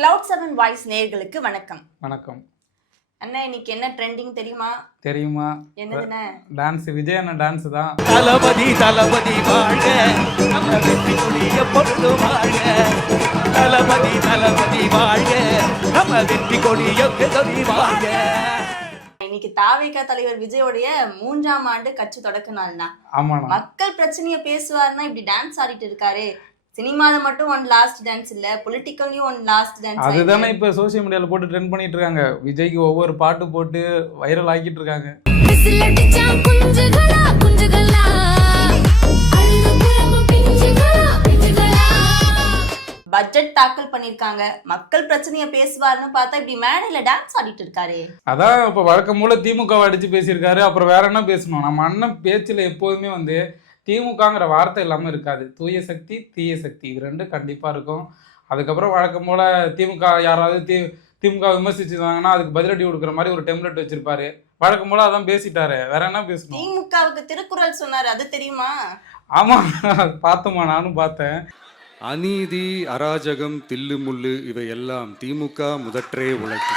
Cloud7 voice நேயர்களுக்கு வணக்கம். வணக்கம் அண்ணா, இன்னைக்கு என்ன ட்ரெண்டிங் தெரியுமா? தெரியுமா? என்னதுண்ணே? டான்ஸ், விஜய் அண்ணா டான்ஸ் தான். தளபதி தளபதி வாழ்க, நம்ம வெற்றி கொடி எப்பொழுதும் வாழ்க. தளபதி தளபதி வாழ்க, நம்ம வெற்றி கொடி எப்பொழுதும் வாழ்க. இன்னைக்கு தாவேகா தலைவர் விஜயோடைய 3ஆம் ஆண்டு கட்சி தொடக்க நாள்னா. ஆமாண்ணா. மக்கள் பிரச்சனைய பேசுவாருன்னா இப்படி டான்ஸ் ஆடிட்டு இருக்காரு. சினிமால மட்டும் ஒன் லாஸ்ட் டான்ஸ் இல்ல, பொலிட்டிக்கல்லயும் ஒன் லாஸ்ட் டான்ஸ். அதுதானே இப்ப சோசியல் மீடியால போட்டு ட்ரெண்ட் பண்ணிட்டு இருக்காங்க. விஜய்க்கு ஒவ்வொரு பாட்டு போட்டு வைரல் ஆக்கிட்டு இருக்காங்க. பட்ஜெட் தாக்கல் பண்ணிருக்காங்க. மக்கள் பிரச்சனைய பேசுவாருன்னு பார்த்தா இப்படி மேடையில டான்ஸ் ஆடிட்டு இருக்காரு. அதான் இப்ப வழக்கம் போல திமுக அடிச்சு பேசியிருக்காரு. அப்புறம் வேற என்ன பேசணும்? நம்ம அண்ணன் பேச்சுல எப்போதுமே வந்து திமுகங்கிற வார்த்தை இல்லாம இருக்காது. தூய சக்தி, தீய சக்தி, இது ரெண்டும் கண்டிப்பா இருக்கும். அதுக்கப்புறம் வழக்கம் போல திமுக யாராவது திமுக விமர்சிச்சிருந்தாங்கன்னா அதுக்கு பதிலடி கொடுக்குற மாதிரி ஒரு டெம்ப்ளேட் வச்சிருப்பாரு. வழக்கம் போல அதான் பேசிட்டாரு. வேற என்ன பேசணும்? திமுகவுக்கு திருக்குறள் சொன்னாரு, அது தெரியுமா? ஆமா, பார்த்தோமா, நானும் பார்த்தேன். அநீதி, அராஜகம், தில்லு முள்ளு இவை எல்லாம் திமுக முதற்றே உலகு.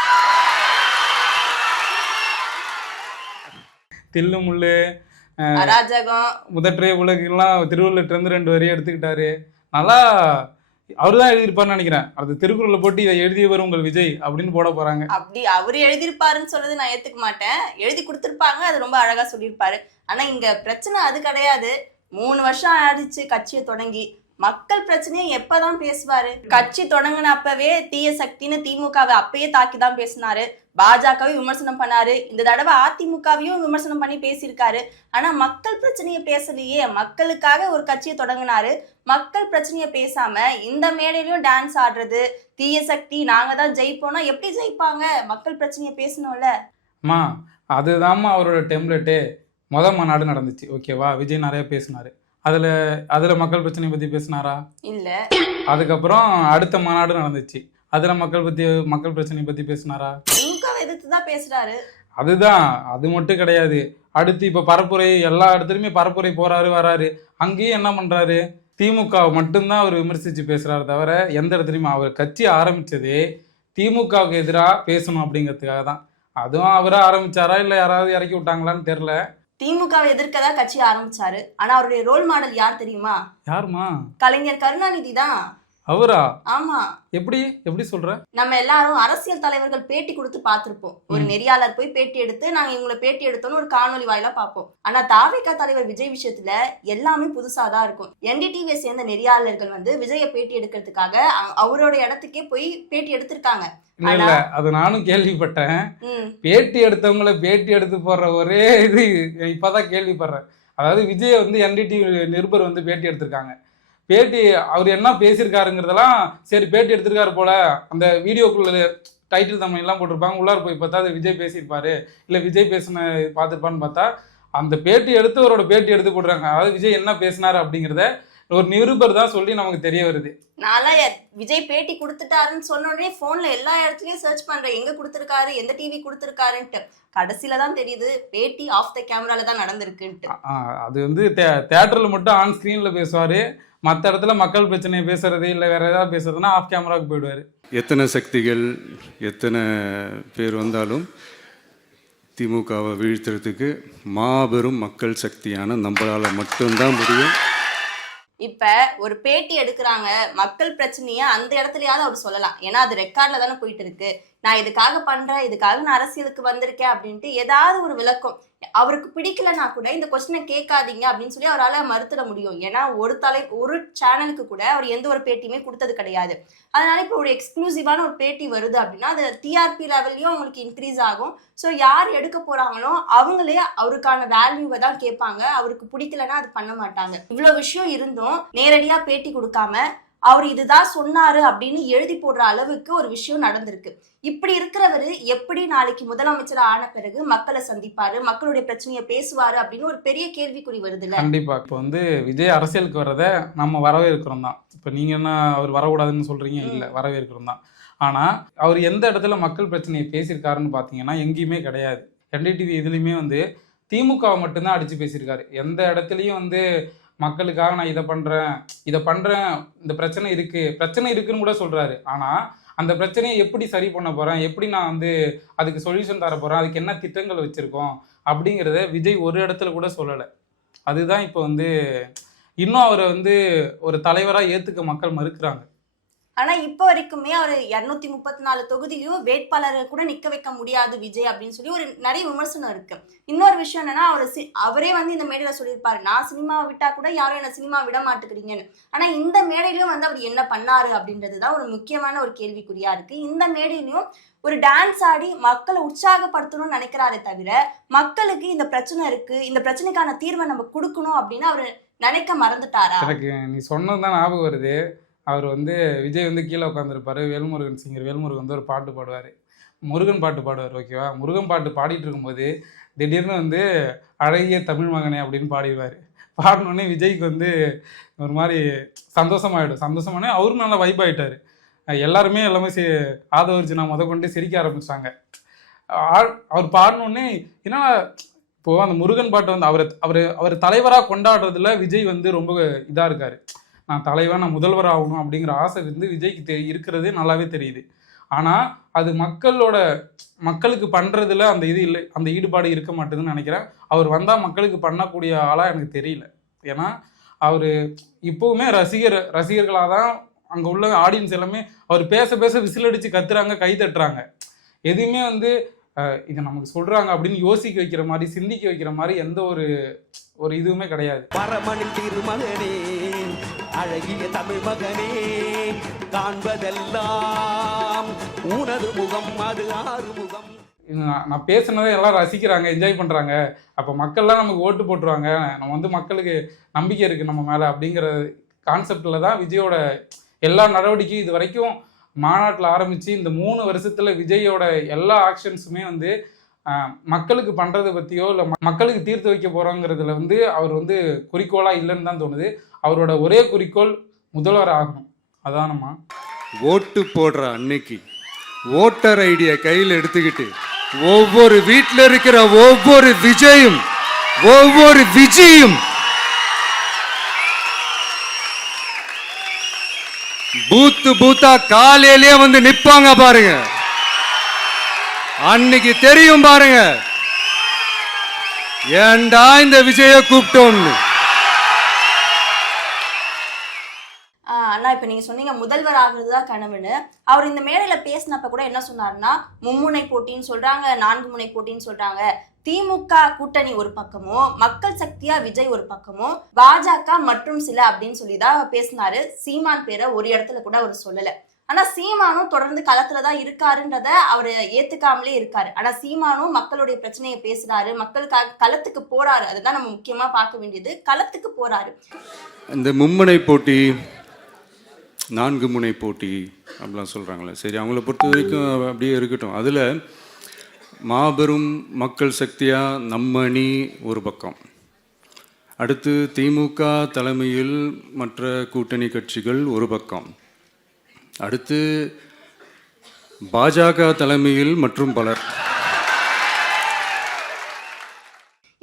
தில்லு முள்ளு, அராஜகம், முதற்றே உலகெல்லாம் திருவள்ளுவர் இருந்து 2 வரி எடுத்துக்கிட்டாரு. நல்லா அவரு தான் எழுதியிருப்பாருன்னு நினைக்கிறேன். அது திருக்குறளை போட்டு இதை எழுதியவர் உங்கள் விஜய் அப்படின்னு போட போறாங்க. அப்படி அவரு எழுதியிருப்பாருன்னு சொல்றது நான் ஏத்துக்க மாட்டேன். எழுதி கொடுத்திருப்பாங்க, அது ரொம்ப அழகா சொல்லியிருப்பாரு. ஆனா இங்க பிரச்சனை அது கிடையாது. 3 வருஷம் ஆயிடுச்சு கட்சியை தொடங்கி. மக்கள் பிரச்சனையை எப்பதான் பேசுவாரு? கட்சி தொடங்கினப்பவே தீய சக்தின்னு திமுகவை அப்பயே தாக்கிதான் பேசினாரு. பாஜகவையும் விமர்சனம் பண்ணாரு. இந்த தடவை அதிமுகவையும் விமர்சனம் பண்ணி பேசியிருக்காரு. ஆனா மக்கள் பிரச்சனையை பேசலையே. மக்களுக்காக ஒரு கட்சியை தொடங்கினாரு. மக்கள் பிரச்சனையை பேசாம இந்த மேடையிலயும் டான்ஸ் ஆடுறது, தீய சக்தி நாங்க தான் ஜெயிப்போம்னா எப்படி ஜெயிப்பாங்க? மக்கள் பிரச்சனையை பேசணும்ல. அம்மா, அதுதாம்மா அவரோட டெம்ப்ளேட்டு. மாநாடு நடந்துச்சு, ஓகேவா? விஜய் நிறைய பேசினாரு. அதுல மக்கள் பிரச்சனையை பத்தி பேசினாரா? இல்ல. அதுக்கப்புறம் அடுத்த மாநாடு நடந்துச்சு, அதுல மக்கள் பிரச்சனையை பத்தி பேசினாரா? திமுகவை எதிர்த்துதான் பேசுறாரு. அதுதான், அது மட்டும் கிடையாது. அடுத்து இப்ப பரப்புரை, எல்லா இடத்துலயுமே பரப்புரை போறாரு வராரு. அங்கேயும் என்ன பண்றாரு? திமுக மட்டும்தான் அவர் விமர்சிச்சு பேசுறாரு தவிர எந்த இடத்துலயுமே. அவர் கட்சி ஆரம்பிச்சதே திமுகவுக்கு எதிராக பேசணும் அப்படிங்கிறதுக்காக தான். அதுவும் அவரா ஆரம்பிச்சாரா இல்ல யாராவது இறக்கி விட்டாங்களான்னு தெரியல. திமுகவை எதிர்க்கதான் கட்சி ஆரம்பிச்சாரு. ஆனா அவருடைய ரோல் மாடல் யார் தெரியுமா? யாருமா? கலைஞர் கருணாநிதி தான். அவரா? ஆமா. எப்படி சொல்ற? நம்ம எல்லாரும் அரசியல் தலைவர்கள் பேட்டி கொடுத்து பார்த்திருப்போம். ஒரு நெறியாளர் போய் பேட்டி எடுத்து நாங்க இவங்களை பேட்டி எடுத்தோம்னு ஒரு காணொலி வாயிலா பார்ப்போம். ஆனா தாவேகா தலைவர் விஜய் விஷயத்துல எல்லாமே புதுசாதான் இருக்கும். NDTV சேர்ந்த நெறியாளர்கள் வந்து விஜய பேட்டி எடுக்கிறதுக்காக அவரோட இடத்துக்கே போய் பேட்டி எடுத்திருக்காங்க. இல்ல, அது நானும் கேள்விப்பட்டேன். பேட்டி எடுத்தவங்களை பேட்டி எடுத்து போடுற ஒரே இது இப்பதான் கேள்விப்படுறேன். அதாவது விஜய் வந்து NDTV நிருபர் வந்து பேட்டி எடுத்திருக்காங்க. பேட்டி அவர் என்ன பேசியிருக்காருங்கிறதெல்லாம் சரி பேட்டி எடுத்திருக்காரு போல, அந்த வீடியோக்குள்ள டைட்டில் தமிழ் எல்லாம் போட்டிருப்பாங்க. உள்ளார போய் பார்த்தா அது விஜய் பேசியிருப்பாரு, இல்லை விஜய் பேசின பார்த்துருப்பான்னு பார்த்தா அந்த பேட்டி எடுத்து அவரோட பேட்டி எடுத்து போடுறாங்க. அதாவது விஜய் என்ன பேசினாரு அப்படிங்கிறத ஒரு நிருபர் தான் சொல்லி நமக்கு தெரிய வருது. நான்லாம் விஜய் பேட்டி கொடுத்துட்டாருன்னு சொன்ன உடனே போன்ல எல்லா இடத்துலயும் சர்ச் பண்றேன், எங்க கொடுத்துருக்காரு, எந்த டிவி கொடுத்துருக்காருன்ட்டு. கடைசியில தான் தெரியுது பேட்டி ஆஃப் த கேமரால தான் நடந்திருக்குன்ட்டு. அது வந்து தியேட்டர்ல மட்டும் ஆன் ஸ்கிரீன்ல பேசுவாரு. மற்ற இடத்துல மக்கள் பிரச்சனையை பேசுறது இல்லை வேற ஏதாவது பேசுறதுன்னா ஆஃப் கேமராவுக்கு போயிடுவாரு. எத்தனை சக்திகள் எத்தனை பேர் வந்தாலும் திமுகவை வீழ்த்துறதுக்கு மாபெரும் மக்கள் சக்தியான நம்மளால மட்டும்தான் முடியும். இப்ப ஒரு பேட்டி எடுக்கிறாங்க, மக்கள் பிரச்சனைய அந்த இடத்துலயாவது அவர் சொல்லலாம். ஏன்னா அது ரெக்கார்ட்ல தானே போயிட்டு இருக்கு. நான் இதுக்காக பண்றேன், இதுக்காக நான் அரசியலுக்கு வந்திருக்கேன் அப்படின்ட்டு ஏதாவது ஒரு விளக்கம். அவருக்கு பிடிக்கலன்னா கூட இந்த கொஸ்டினை கேட்காதீங்க அப்படின்னு சொல்லி அவரால் மறுத்துட முடியும். ஏன்னா ஒரு சேனலுக்கு கூட அவர் எந்த ஒரு பேட்டியுமே கொடுத்தது கிடையாது. அதனால இப்போ ஒரு எக்ஸ்க்ளூசிவான ஒரு பேட்டி வருது அப்படின்னா அது TRP லெவல்லையும் அவங்களுக்கு இன்க்ரீஸ் ஆகும். ஸோ யார் எடுக்க போறாங்களோ அவங்களே அவருக்கான வேல்யூவை தான் கேட்பாங்க. அவருக்கு பிடிக்கலன்னா அது பண்ண மாட்டாங்க. இவ்வளவு விஷயம் இருந்தும் நேரடியா பேட்டி கொடுக்காம அவர் இதுதான் சொன்னாரு அப்படின்னு எழுதி போடுற அளவுக்கு ஒரு விஷயம் நடந்திருக்கு. இப்படி இருக்கிறவரு எப்படி நாளைக்கு முதலமைச்சர் ஆன பிறகு மக்களை சந்திப்பாரு, மக்களுடைய பிரச்சனையை பேசுவாரு அப்படின்னு ஒரு பெரிய கேள்விக்குறி வருது இல்ல? கண்டிப்பா. இப்போ வந்து விஜய் அரசியலுக்கு வர்றத நம்ம வரவேற்கிறோம் தான். இப்போ நீங்க என்ன அவர் வரக்கூடாதுன்னு சொல்றீங்க? இல்ல, வரவேற்கிறோம் தான். ஆனா அவர் எந்த இடத்துல மக்கள் பிரச்சனையை பேசியிருக்காருன்னு பாத்தீங்கன்னா எங்கேயுமே கிடையாது. NDTV இதுலயுமே வந்து திமுக மட்டும்தான் அடிச்சு பேசியிருக்காரு. எந்த இடத்துலயும் வந்து மக்களுக்காக நான் இதை பண்றேன் இந்த பிரச்சனை இருக்குன்னு கூட சொல்றாரு. ஆனா அந்த பிரச்சனையை எப்படி சரி பண்ண போகிறேன், எப்படி நான் வந்து அதுக்கு சொல்யூஷன் தர போகிறேன், அதுக்கு என்ன திட்டங்கள் வச்சுருக்கோம் அப்படிங்கிறத விஜய் ஒரு இடத்துல கூட சொல்லலை. அதுதான் இப்போ வந்து இன்னும் அவரை வந்து ஒரு தலைவராக ஏற்றுக்க மக்கள் மறுக்கிறாங்க. ஆனா இப்ப வரைக்குமே அவர் 234 தொகுதியிலும் வேட்பாளரை கூட நிக்க வைக்க முடியாது விஜய் அப்படின்னு சொல்லி ஒரு நிறைய விமர்சனம் இருக்கு. இன்னொரு விஷயம் என்னன்னா, அவரே வந்து இந்த மேடையில சொல்லியிருப்பாரு, நான் சினிமாவை விட்டா கூட யாரும் என்ன சினிமா விட மாட்டேங்கிறீங்கன்னு. ஆனா இந்த மேடையிலும் வந்து அவர் என்ன பண்ணாரு அப்படின்றதுதான் ஒரு முக்கியமான ஒரு கேள்விக்குறியா இருக்கு. இந்த மேடையிலும் ஒரு டான்ஸ் ஆடி மக்களை உற்சாகப்படுத்தணும்னு நினைக்கிறாரே தவிர, மக்களுக்கு இந்த பிரச்சனை இருக்கு, இந்த பிரச்சனைக்கான தீர்வை நம்ம கொடுக்கணும் அப்படின்னு அவர் நினைக்க மறந்துட்டாரா? எனக்கு நீ சொன்னதுதான் ஞாபகம் வருது. அவர் வந்து விஜய் வந்து கீழே உட்காந்துருப்பாரு, வேல்முருகன் சிங்கர் வேல்முருகன் வந்து ஒரு பாட்டு பாடுவார், முருகன் பாட்டு பாடுவார். ஓகேவா, முருகன் பாட்டு பாடிட்டு இருக்கும்போது திடீர்னு வந்து அழகிய தமிழ் மகனே அப்படின்னு பாடிடுவார். பாடினோடனே விஜய்க்கு வந்து ஒரு மாதிரி சந்தோஷமானே அவரும் நல்லா வைப் ஆகிட்டார். எல்லாருமே ஆதவர்ஜினா கொண்டு சிரிக்க ஆரம்பிச்சிட்டாங்க. அவர் பாடினோடனே ஏன்னா இப்போது அந்த முருகன் பாட்டை வந்து அவர் தலைவராக கொண்டாடுறதுல விஜய் வந்து ரொம்ப இதாக இருக்கார். நான் தலைவன், நான் முதல்வர் ஆகணும் அப்படிங்கிற ஆசை வந்து விஜய்க்கு இருக்கிறதே நல்லாவே தெரியுது. ஆனால் அது மக்களுக்கு பண்ணுறதுல அந்த இது இல்லை, அந்த ஈடுபாடு இருக்க மாட்டேதுன்னு நினைக்கிறேன். அவர் வந்தால் மக்களுக்கு பண்ணக்கூடிய ஆளாக எனக்கு தெரியல. ஏன்னா அவர் இப்போவுமே ரசிகர்களாக தான் அங்கே உள்ள ஆடியன்ஸ் எல்லாமே அவர் பேச விசில் அடித்து கத்துறாங்க, கை தட்டுறாங்க. எதுவுமே வந்து இதை நமக்கு சொல்கிறாங்க அப்படின்னு யோசிக்க வைக்கிற மாதிரி, சிந்திக்க வைக்கிற மாதிரி எந்த ஒரு இதுவுமே கிடையாது. பரமனின் திருமகனே, அழகிய தமிழ் மகனே, காண்பதெல்லாம் உனது முகம், அது ஆறுமுகம். நான் பேசுனதை எல்லாம் ரசிக்கிறாங்க, என்ஜாய் பண்ணுறாங்க. அப்போ மக்கள்லாம் நமக்கு ஓட்டு போட்டுருவாங்க, நம்ம வந்து மக்களுக்கு நம்பிக்கை இருக்குது நம்ம மேலே அப்படிங்கிற கான்செப்டில் தான் விஜயோட எல்லா நடவடிக்கையும் இது வரைக்கும் மாநாட்டில் ஆரம்பித்து இந்த 3 வருஷத்தில் விஜயோட எல்லா ஆக்ஷன்ஸுமே வந்து மக்களுக்கு பண்ணுறதை பற்றியோ இல்லை மக்களுக்கு தீர்த்து வைக்க போகிறோங்கிறதுல வந்து அவர் வந்து குறிக்கோளாக இல்லைன்னு தான் தோணுது. அவரோட ஒரே குறிக்கோள் முதல்வர் ஆகணும். அதானம்மா ஓட்டு போடுற அன்னைக்கு ஓட்டர் ஐடியை கையில் எடுத்துக்கிட்டு ஒவ்வொரு வீட்டில் இருக்கிற ஒவ்வொரு விஜயும் பூத்தா காலையிலேயே வந்து நிப்பாங்க பாருங்க. அன்னைக்கு தெரியும் பாருங்க, ஏண்டா இந்த விஜய கூப்பிட்டோம்னு. அண்ணா, இப்ப நீங்க சொன்னீங்க முதல்வர் ஆகுறதுதான் கனவுன்னு. அவர் இந்த மேடையில பேசினப்ப கூட என்ன சொன்னாருன்னா, மும்முனை போட்டின்னு சொல்றாங்க, 4 முனை போட்டின்னு சொல்றாங்க. திமுக கூட்டணி ஒரு பக்கமும், மக்கள் சக்தியா விஜய் ஒரு பக்கமும், பாஜக மற்றும் சில அப்படின்னு சொல்லிதான் பேசினாரு. சீமான் பேரை ஒரு இடத்துல கூட அவர் சொல்லல. ஆனா சீமானும் தொடர்ந்து களத்துலதான் இருக்காருன்றத அவர் ஏத்துக்காமலே இருக்காரு. ஆனா சீமானும் மக்களுடைய பிரச்சனையை பேசுறாரு, மக்களுக்காக களத்துக்கு போறாரு. அதுதான் நம்ம முக்கியமா பார்க்க வேண்டியது, களத்துக்கு போறாரு. இந்த மும்முனை போட்டி, 4 முனை போட்டி அப்படிலாம் சொல்கிறாங்களே, சரி, அவங்கள பொறுத்த வரைக்கும் அப்படியே இருக்கட்டும். அதில் மாபெரும் மக்கள் சக்தியாக நம்ம அணி ஒரு பக்கம், அடுத்து திமுக தலைமையில் மற்ற கூட்டணி கட்சிகள் ஒரு பக்கம், அடுத்து பாஜக தலைமையில் மற்றும் பலர்.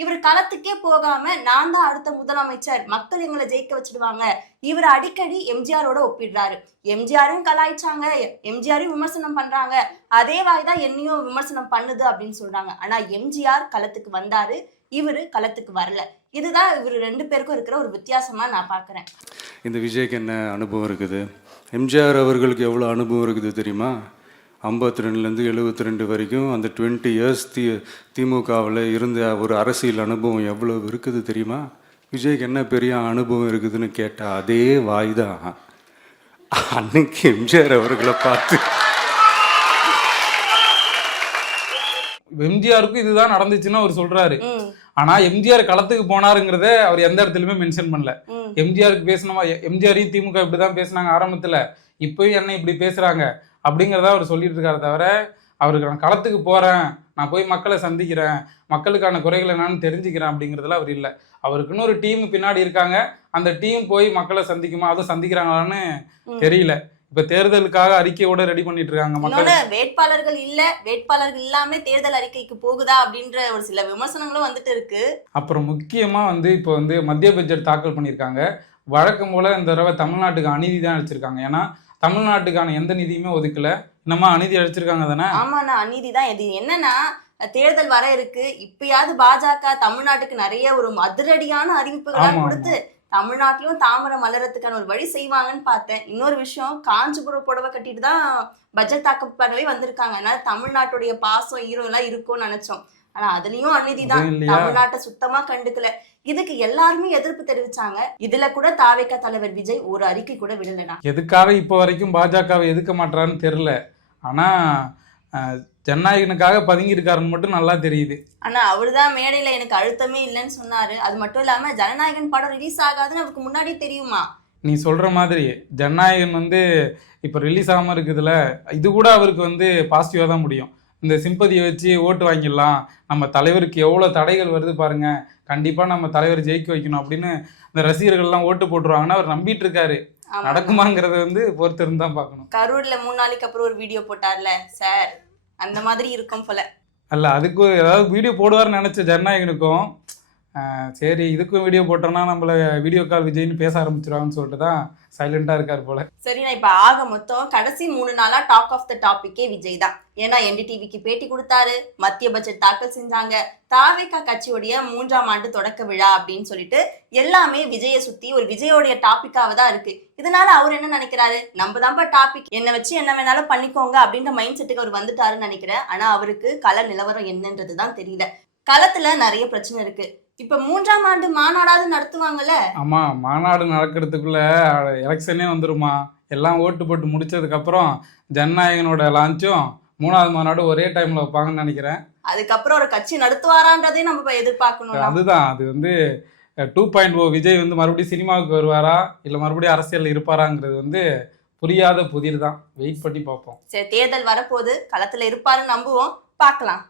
இவர் களத்துக்கே போகாம நான் தான் அடுத்த முதலமைச்சர், மக்கள் எங்களை ஜெயிக்க வச்சிடுவாங்க, இவர் அடிக்கடி எம்ஜிஆரோட ஒப்பிடுறாரு. எம்ஜிஆரையும் கலாய்ச்சாங்க, எம்ஜிஆரையும் விமர்சனம் பண்றாங்க, அதே வாய்தான் என்னையும் விமர்சனம் பண்ணுது அப்படின்னு சொல்றாங்க. ஆனா எம்ஜிஆர் களத்துக்கு வந்தாரு, இவரு களத்துக்கு வரல. இதுதான் இவர் 2 பேருக்கும் இருக்கிற ஒரு வித்தியாசமா நான் பாக்குறேன். இந்த விஜய்க்கு என்ன அனுபவம் இருக்குது, எம்ஜிஆர் அவர்களுக்கு எவ்வளோ அனுபவம் இருக்குது தெரியுமா? 52லேருந்து 72 வரைக்கும் அந்த 20 இயர்ஸ் திமுகவில் இருந்த ஒரு அரசியல் அனுபவம் எவ்வளோ இருக்குது தெரியுமா? விஜய்க்கு என்ன பெரிய அனுபவம் இருக்குதுன்னு கேட்டால் அதே வாய் தான் அன்னைக்கு எம்ஜிஆர் அவர்களை பார்த்து. எம்ஜிஆருக்கும் இதுதான் நடந்துச்சுன்னு அவர் சொல்றாரு. ஆனா எம்ஜிஆர் களத்துக்கு போனாருங்கிறத அவர் எந்த இடத்துலயுமே மென்ஷன் பண்ணல. எம்ஜிஆருக்கு பேசணுமா, எம்ஜிஆரையும் திமுக இப்படிதான் பேசினாங்க ஆரம்பத்துல, இப்பயும் என்ன இப்படி பேசுறாங்க அப்படிங்கிறத அவர் சொல்லிட்டு இருக்காரு. தவிர அவருக்கு நான் களத்துக்கு போறேன், நான் போய் மக்களை சந்திக்கிறேன், மக்களுக்கான குறைகளை நான் தெரிஞ்சுக்கிறேன் அப்படிங்கிறதுல அவர் இல்லை. அவருக்குன்னு ஒரு டீம் பின்னாடி இருக்காங்க, அந்த டீம் போய் மக்களை சந்திக்குமா, அதுவும் சந்திக்கிறாங்களான்னு தெரியல. இப்ப தேர்தலுக்காக அறிக்கையோட ரெடி பண்ணிட்டு இருக்காங்க. மக்கள் வேட்பாளர்கள் இல்லாம தேர்தல் அறிக்கைக்கு போகுதா அப்படின்ற ஒரு சில விமர்சனங்களும் வந்துட்டு இருக்கு. அப்புறம் முக்கியமா வந்து இப்போ வந்து மத்திய பட்ஜெட் தாக்கல் பண்ணியிருக்காங்க. வழக்கம் போல இந்த தடவை தமிழ்நாட்டுக்கு அநீதி தான் அளிச்சிருக்காங்க. ஏன்னா தமிழ்நாட்டுக்கான எந்த நிதியுமே ஒதுக்கல. இன்னமா அநீதி அழிச்சிருக்காங்க தானே? ஆமாண்ணா, அநீதி தான். இது என்னன்னா, தேர்தல் வர இருக்கு, இப்பயாவது பாஜக தமிழ்நாட்டுக்கு நிறைய ஒரு அதிரடியான அறிவிப்புகளா ஆமா, கொடுத்து தமிழ்நாட்டிலும் தாமரை மலரத்துக்கான ஒரு வழி செய்வாங்கன்னு பார்த்தேன். இன்னொரு விஷயம், காஞ்சிபுரம் புடவை கட்டிட்டு தான் பட்ஜெட் தாக்கல் பண்ணவே வந்திருக்காங்க. அதனால தமிழ்நாட்டுடைய பாசம் ஈரம் எல்லாம் இருக்கும்னு நினைச்சோம். ஆனா அதுலயும் அநீதி தான். அதுவும் இல்லையா? தமிழ்நாட்டை சுத்தமா கண்டுக்கல. இதுக்கு எல்லாருமே எதிர்ப்பு தெரிவிச்சாங்க. இதுல கூட தாவேகா தலைவர் விஜய் ஒரு அறிக்கை கூட விடலனா. எதுக்காக இப்போ வரைக்கும் பாஜகவை எதுக்க மாட்டாருன்னு தெரியல. ஆனா ஜனநாயகனுக்காக பதுங்கி இருக்காருன்னு மட்டும் நல்லா தெரியுது. ஆனா அவருதான் மேடையில எனக்கு அழுத்தமே இல்லைன்னு சொன்னாரு. அது மட்டும் இல்லாம ஜனநாயகன் படம் ரிலீஸ் ஆகாதுன்னு அவருக்கு முன்னாடி தெரியுமா? நீ சொல்ற மாதிரி ஜனநாயகன் வந்து இப்போ ரிலீஸ் ஆகாம இருக்குதுல, இது கூட அவருக்கு வந்து பாசிட்டிவா தான் முடியும். இந்த சிம்பதியை வச்சு ஓட்டு வாங்கிடலாம், நம்ம தலைவருக்கு எவ்வளோ தடைகள் வருது பாருங்க, கண்டிப்பா நம்ம தலைவர் ஜெயிக்க வைக்கணும் அப்படின்னு இந்த ரசிகர்கள்லாம் ஓட்டு போட்டுருவாங்கன்னு அவர் நம்பிட்டு இருக்காரு. நடக்குமாங்கிறத வந்து பொறுத்திருந்து தான் பார்க்கணும். கரூர்ல 3 நாளைக்கு அப்புறம் ஒரு வீடியோ போட்டார்ல சார், அந்த மாதிரி இருக்கும் போல. அல்ல, அதுக்கும் ஏதாவது வீடியோ போடுவார்னு நினைச்ச ஜனநாயகனுக்கும் சரி இதுக்கும் வீடியோ போட்டோம்னா நம்மள வீடியோ கால் விஜய்னு பேச ஆரம்பிச்சிருவாங்கன்னு சொல்லிட்டு தான் சைலண்டா இருக்காரு போல. சரி, நான் இப்ப ஆக மொத்தம் கடைசி 3 நாளா டாக் ஆஃப் த டாபிக்கே விஜய் தான். ஏன்னா NDTVக்கு பேட்டி கொடுத்தாரு, மத்திய பட்ஜெட் தாக்கல் செஞ்சாங்க, தாவேகா கட்சியோடைய 3ஆம் ஆண்டு தொடக்க விழா அப்படின்னு சொல்லிட்டு எல்லாமே விஜயை சுத்தி ஒரு விஜயோடைய டாபிக்காக தான் இருக்கு. இதனால அவர் என்ன நினைக்கிறாரு, நம்ம தான்ப்பா டாபிக், என்ன வச்சு என்ன வேணாலும் பண்ணிக்கோங்க அப்படின்ற மைண்ட் செட்டுக்கு அவர் வந்துட்டாருன்னு நினைக்கிறேன். ஆனா அவருக்கு கள நிலவரம் என்னன்றதுதான் தெரியல. களத்துல நிறைய பிரச்சனை இருக்கு. இப்ப 3ஆம் ஆண்டு மாநாடாவது நடத்துவாங்கல்ல? ஆமா, மாநாடு நடக்கிறதுக்குள்ள எலெக்ஷனே வந்துருமா. எல்லாம் ஓட்டு போட்டு முடிச்சதுக்கு அப்புறம் ஜனநாயகனோட லான்ச்சும் 3ஆவது மாநாடு ஒரே டைம்ல வைப்பாங்கன்னு நினைக்கிறேன். அதுக்கப்புறம் ஒரு கட்சி நடத்துவாரான்றதே நம்ம எதிர்பார்க்கணும். அதுதான், அது வந்து 2.0 விஜய் வந்து மறுபடியும் சினிமாவுக்கு வருவாரா இல்ல மறுபடியும் அரசியல் இருப்பாராங்கிறது வந்து புரியாத புதிர் தான். வெயிட் பண்ணி பார்ப்போம். சரி, தேர்தல் வரப்போது, களத்துல இருப்பாருன்னு நம்புவோம், பார்க்கலாம்.